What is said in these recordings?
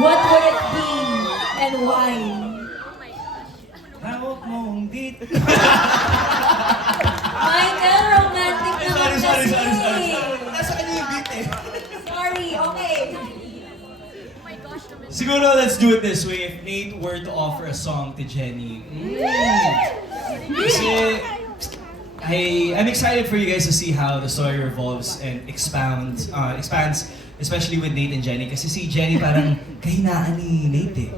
What would it be and why? Hawak mong dito. Michael, romantic naman Sorry. kasi. Nasa kanya yung beat eh. Sorry, okay. Siguro let's do it this way. If Nate were to offer a song to Jenny. Kasi I'm excited for you guys to see how the story revolves and expands, especially with Nate and Jenny. Kasi si Jenny parang kahinaan ni Nate eh.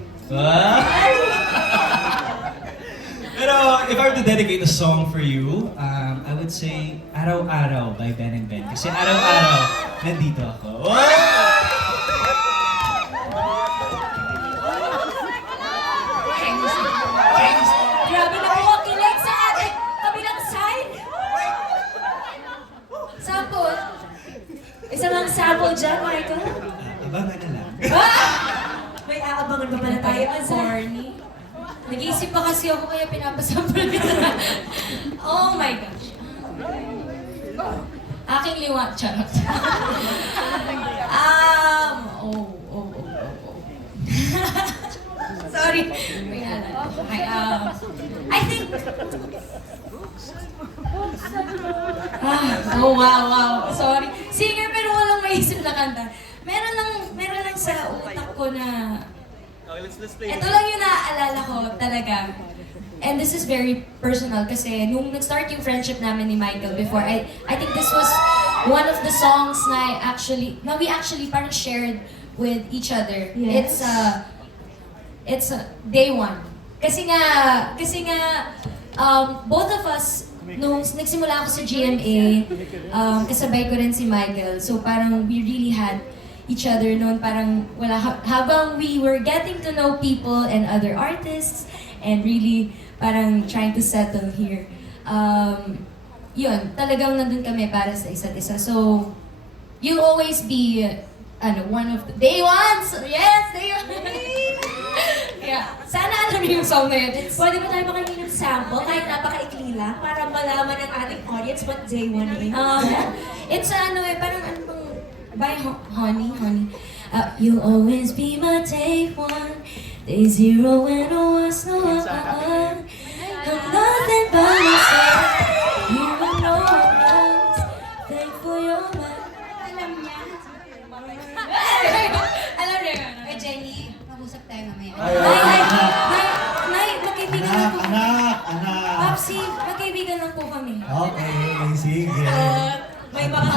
Pero if I were to dedicate a song for you, I would say Araw-Araw by Ben and Ben. Kasi araw-araw, nandito ako. Grabe na po kilig sa ating kabilang side. Sample. Isa lang sample dyan, Michael. Abangan na lang. May aabangan pa pala tayo. Ang corny. Nag-iisip pa kasi ako kaya pinapasample kita. Oh my gosh. Aking liwa. Charot. Oh. Sorry. May alala. Okay, I think... wow. Sorry. Singer pero walang maisip na kanta. Meron lang sa utak ko na... Ito lang yung naaalala ko talaga. And this is very personal kasi nung nag-start yung friendship namin ni Michael before, I think this was one of the songs na we actually parang shared with each other. Yes. It's day one. Kasi nga, both of us, nung nagsimula ako sa GMA, kasabay ko rin si Michael. So parang we really had each other noon. Parang habang we were getting to know people and other artists and really parang trying to settle here. Yun, talagang nandun kami para sa isa't isa. So, you'll always be one of the day ones! Yes, day one! Yeah. Sana alam niyo yung song na yun. Pwede ba tayo makingin ng sample kahit napaka-ikli lang para malaman ng ating audience what day one is? It's parang by Honey. You'll always be my day one, day zero when I was no one. I'm nothing but myself. You will know us. Thankful you're mine. Alam niya yun. Jenny, mag-usap tayo mamaya. Nay, magkaibigan lang po. Anak. Popsi, magkaibigan lang po kami. Okay, sige. May mga